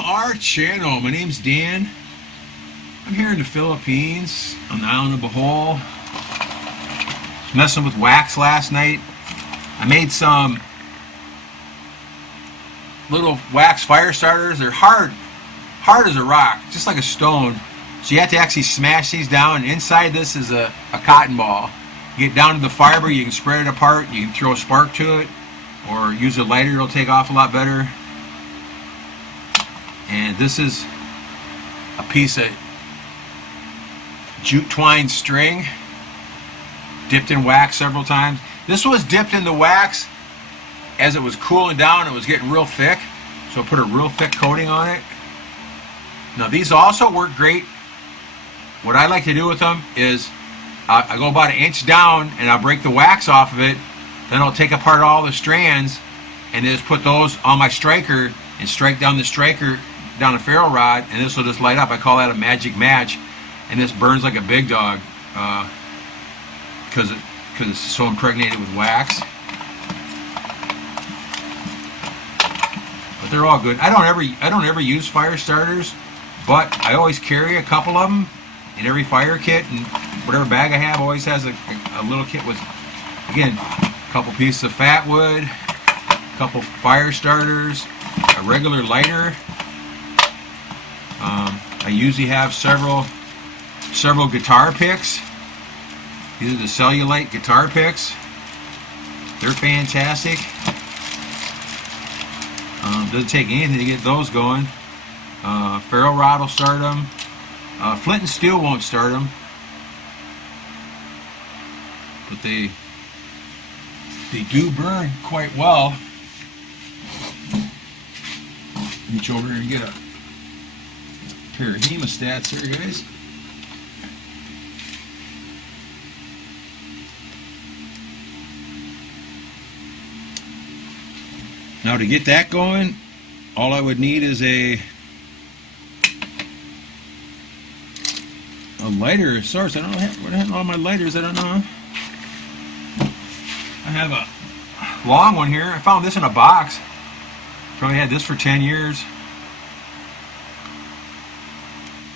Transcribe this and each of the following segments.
our channel. My name's Dan. I'm here in the Philippines on the Island of Bohol. Was messing with wax last night. I made some little wax fire starters. They're hard as a rock, just like a stone. So you have to actually smash these down. Inside this is a cotton ball. You get down to the fiber, you can spread it apart, you can throw a spark to it, or use a lighter, it'll take off a lot better. And this is a piece of jute twine string dipped in wax several times. This was dipped in the wax as it was cooling down. It was getting real thick, so I put a real thick coating on it. Now these also work great. What I like to do with them is I go about 1 inch down and I'll break the wax off of it. Then I'll take apart all the strands and just put those on my striker and strike down the striker down a ferro rod, and this will just light up. I call that a magic match, and this burns like a big dog because it's so impregnated with wax. But they're all good. I don't ever use fire starters, but I always carry a couple of them in every fire kit, and whatever bag I have always has a little kit with, again, a couple pieces of fat wood, a couple fire starters, a regular lighter. I usually have several guitar picks. These are the cellulite guitar picks. They're fantastic. Doesn't take anything to get those going. Ferro rod will start them. Flint and steel won't start them, but they do burn quite well. Reach over here and get a pair of hemostats here, guys. Now to get that going, all I would need is a lighter source. I don't know where the hell are all my lighters. I don't know. I have a long one here. I found this in a box. Probably had this for 10 years.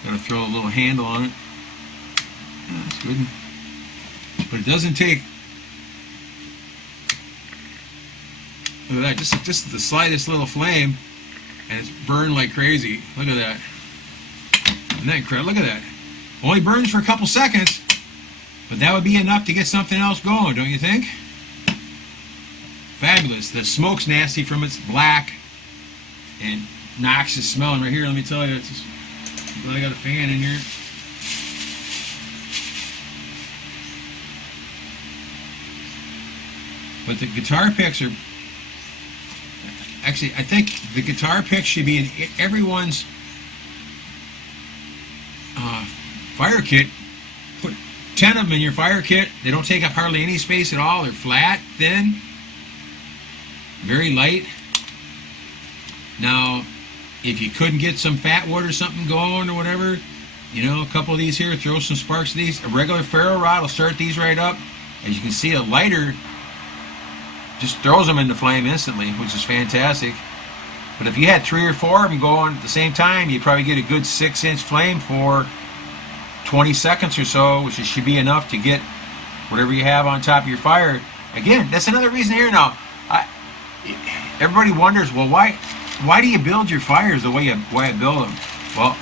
Gotta throw a little handle on it. That's good. But it doesn't take, look at that, just the slightest little flame and it's burned like crazy. Look at that. Isn't that incredible? Look at that. Only burns for a couple seconds, but that would be enough to get something else going, don't you think? Fabulous. The smoke's nasty from it's black and noxious smelling right here. Let me tell you, it's just, I got a fan in here. But the guitar picks are, actually, I think the guitar picks should be in everyone's fire kit. Put 10 of them in your fire kit. They don't take up hardly any space at all. They're flat, thin, very light. Now, if you couldn't get some fat wood or something going or whatever, you know, a couple of these here, throw some sparks of these. A regular ferro rod will start these right up. As you can see, a lighter just throws them into flame instantly, which is fantastic. But if you had 3 or 4 of them going at the same time, you'd probably get a good 6-inch flame for 20 seconds or so, which should be enough to get whatever you have on top of your fire. Again, that's another reason here now. Everybody wonders, well, why do you build your fires the way I build them? Well,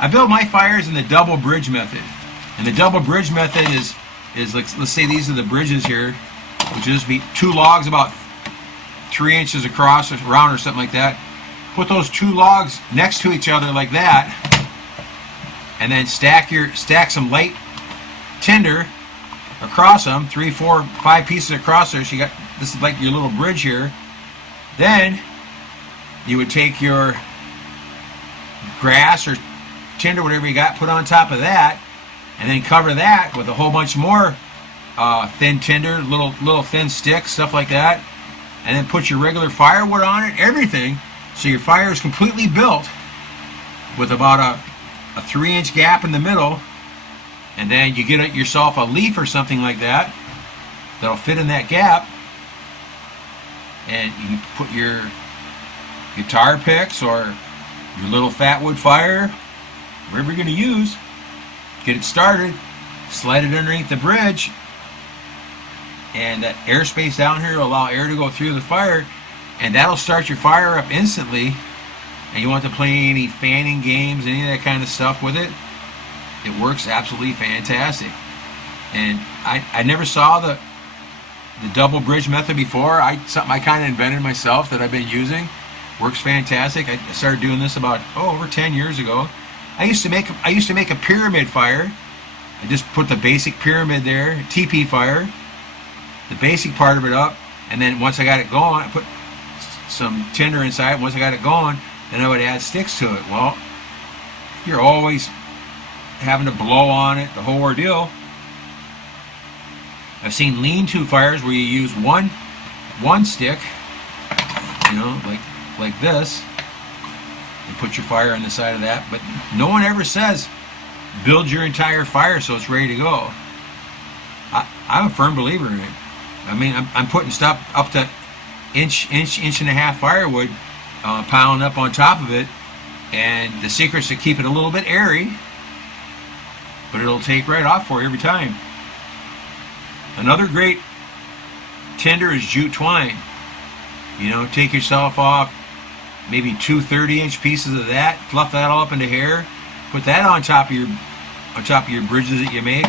I build my fires in the double bridge method. And the double bridge method is like, let's say these are the bridges here, which would just be 2 logs about 3 inches across or round or something like that. Put those 2 logs next to each other like that, and then stack some light tinder across them, 3, 4, 5 pieces across there. So you got, this is like your little bridge here. Then you would take your grass or tinder, whatever you got, put on top of that, and then cover that with a whole bunch more thin tinder, little thin sticks, stuff like that, and then put your regular firewood on it, everything, so your fire is completely built with about a 3-inch gap in the middle, and then you get yourself a leaf or something like that that'll fit in that gap, and you can put your guitar picks or your little fat wood fire, whatever you're going to use, get it started, slide it underneath the bridge, and that airspace down here will allow air to go through the fire, and that'll start your fire up instantly. And you want to play any fanning games, any of that kind of stuff with it, it works absolutely fantastic. And I never saw the double bridge method before. Something I kind of invented myself that I've been using. Works fantastic. I started doing this about over 10 years ago. I used to make a pyramid fire. I just put the basic pyramid there, TP fire, the basic part of it up, and then once I got it going, I put some tinder inside. Once I got it going, then I would add sticks to it. Well, you're always having to blow on it, the whole ordeal. I've seen lean-to fires where you use one stick, you know, like this, and put your fire on the side of that. But no one ever says build your entire fire so it's ready to go. I'm a firm believer in it. I mean, I'm putting stuff up to inch and a half firewood, piling up on top of it, and the secret's to keep it a little bit airy, but it'll take right off for you every time. Another great tinder is jute twine. You know, take yourself off maybe 2 30-inch pieces of that, fluff that all up into hair, put that on top of your bridges that you make,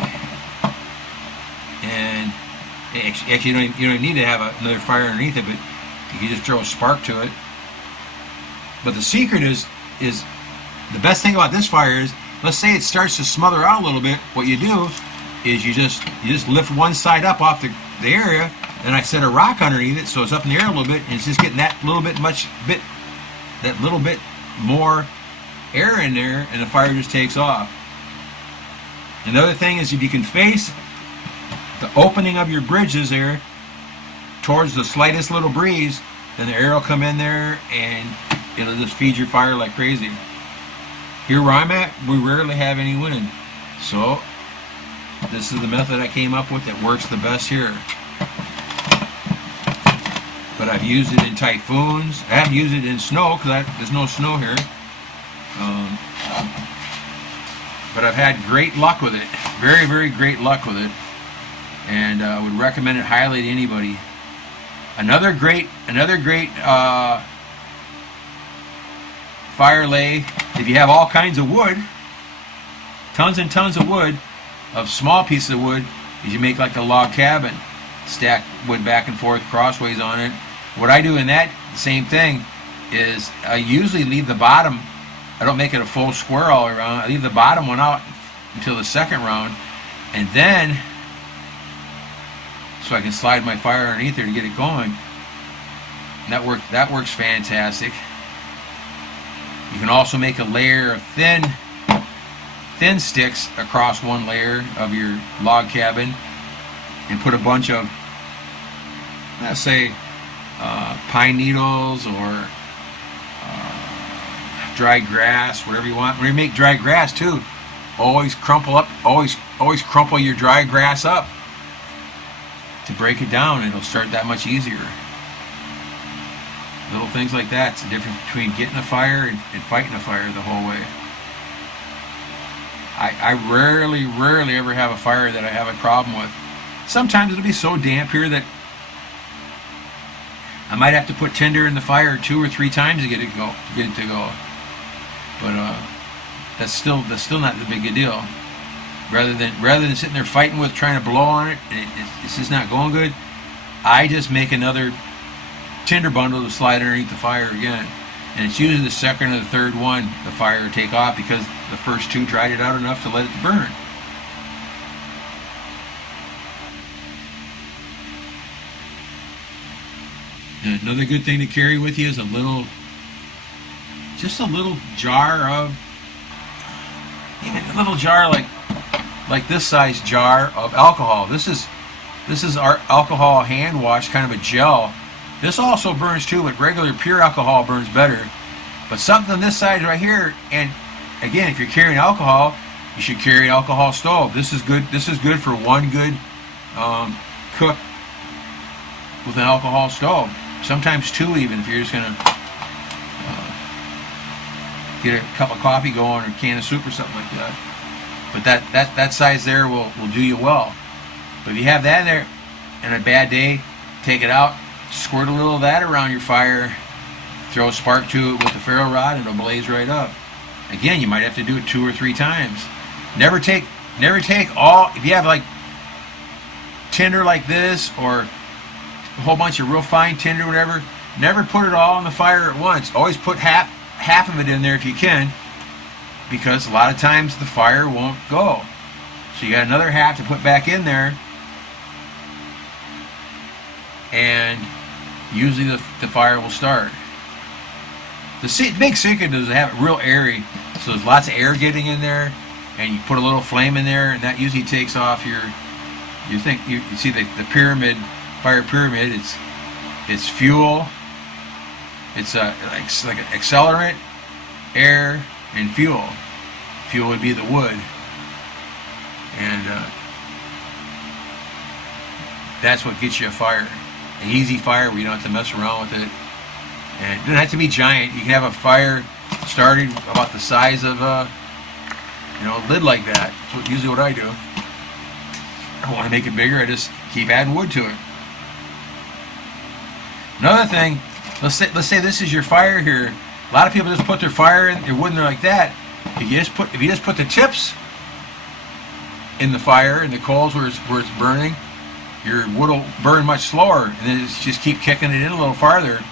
and actually you don't need to have another fire underneath it, but you can just throw a spark to it. But the secret is the best thing about this fire is, let's say it starts to smother out a little bit. What you do is you just lift one side up off the area, and I set a rock underneath it so it's up in the air a little bit, and it's just getting that little bit more air in there, and the fire just takes off. Another thing is, if you can face the opening of your bridges there towards the slightest little breeze, then the air will come in there and it'll just feed your fire like crazy. Here where I'm at, we rarely have any wind, so this is the method I came up with that works the best here. But I've used it in typhoons. I haven't used it in snow because there's no snow here. But I've had great luck with it. Very, very great luck with it. And I would recommend it highly to anybody. Another great fire lay, if you have all kinds of wood, tons and tons of wood, of small pieces of wood, is you make like a log cabin. Stack wood back and forth crossways on it. What I do in that same thing is I usually leave the bottom, I don't make it a full square all around, I leave the bottom one out until the second round, and then so I can slide my fire underneath there to get it going. And that works fantastic. You can also make a layer of thin sticks across one layer of your log cabin and put a bunch of, let's say, pine needles or dry grass, whatever you want. When you make dry grass too, always crumple your dry grass up to break it down, and it'll start that much easier. Little things like that. It's the difference between getting a fire and fighting a fire the whole way. I rarely ever have a fire that I have a problem with. Sometimes it'll be so damp here that I might have to put tinder in the fire 2 or 3 times to get it to go. But that's still not the big a deal. Rather than sitting there fighting with trying to blow on it and it's just not going good, I just make another tinder bundle to slide underneath the fire again. And it's usually the second or the third one the fire will take off because the first 2 dried it out enough to let it burn. And another good thing to carry with you is just a little jar of, even a little jar like this size jar of alcohol. This is our alcohol hand wash, kind of a gel. This also burns too, but regular pure alcohol burns better. But something this size right here, and again, if you're carrying alcohol, you should carry an alcohol stove. This is good. This is good for one good cook with an alcohol stove. Sometimes 2 even, if you're just gonna get a cup of coffee going or a can of soup or something like that. But that size there will do you well. But if you have that in there and a bad day, take it out, squirt a little of that around your fire, throw a spark to it with the ferro rod, and it'll blaze right up. Again, you might have to do it 2 or 3 times. Never take all, if you have like tinder like this or a whole bunch of real fine tinder or whatever, never put it all on the fire at once. Always put half of it in there if you can, because a lot of times the fire won't go. So you got another half to put back in there, and usually the fire will start. The big secret is to have it real airy, so there's lots of air getting in there, and you put a little flame in there, and that usually takes off you see the pyramid, fire pyramid. It's fuel, it's like an accelerant, air, and fuel. Fuel would be the wood, and that's what gets you a fire, an easy fire where you don't have to mess around with it. And it doesn't have to be giant. You can have a fire started about the size of a lid like that. That's usually what I do. I want to make it bigger, I just keep adding wood to it. Another thing, let's say this is your fire here. A lot of people just put their fire in their wood in there like that. If you just put the tips in the fire, in the coals where it's burning, your wood will burn much slower, and then just keep kicking it in a little farther.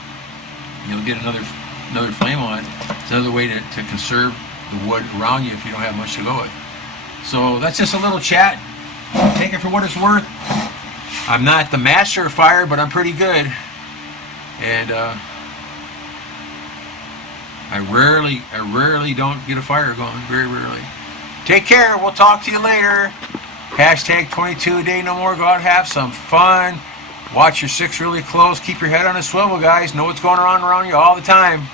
You'll get another flame on it. It's another way to conserve the wood around you if you don't have much to go with. So that's just a little chat. Take it for what it's worth. I'm not the master of fire, but I'm pretty good. And I rarely don't get a fire going. Very rarely. Take care. We'll talk to you later. Hashtag 22 a day no more. Go out and have some fun. Watch your 6 really close. Keep your head on a swivel, guys. Know what's going on around you all the time.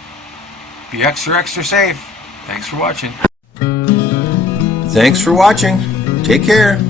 Be extra safe. Thanks for watching. Thanks for watching. Take care.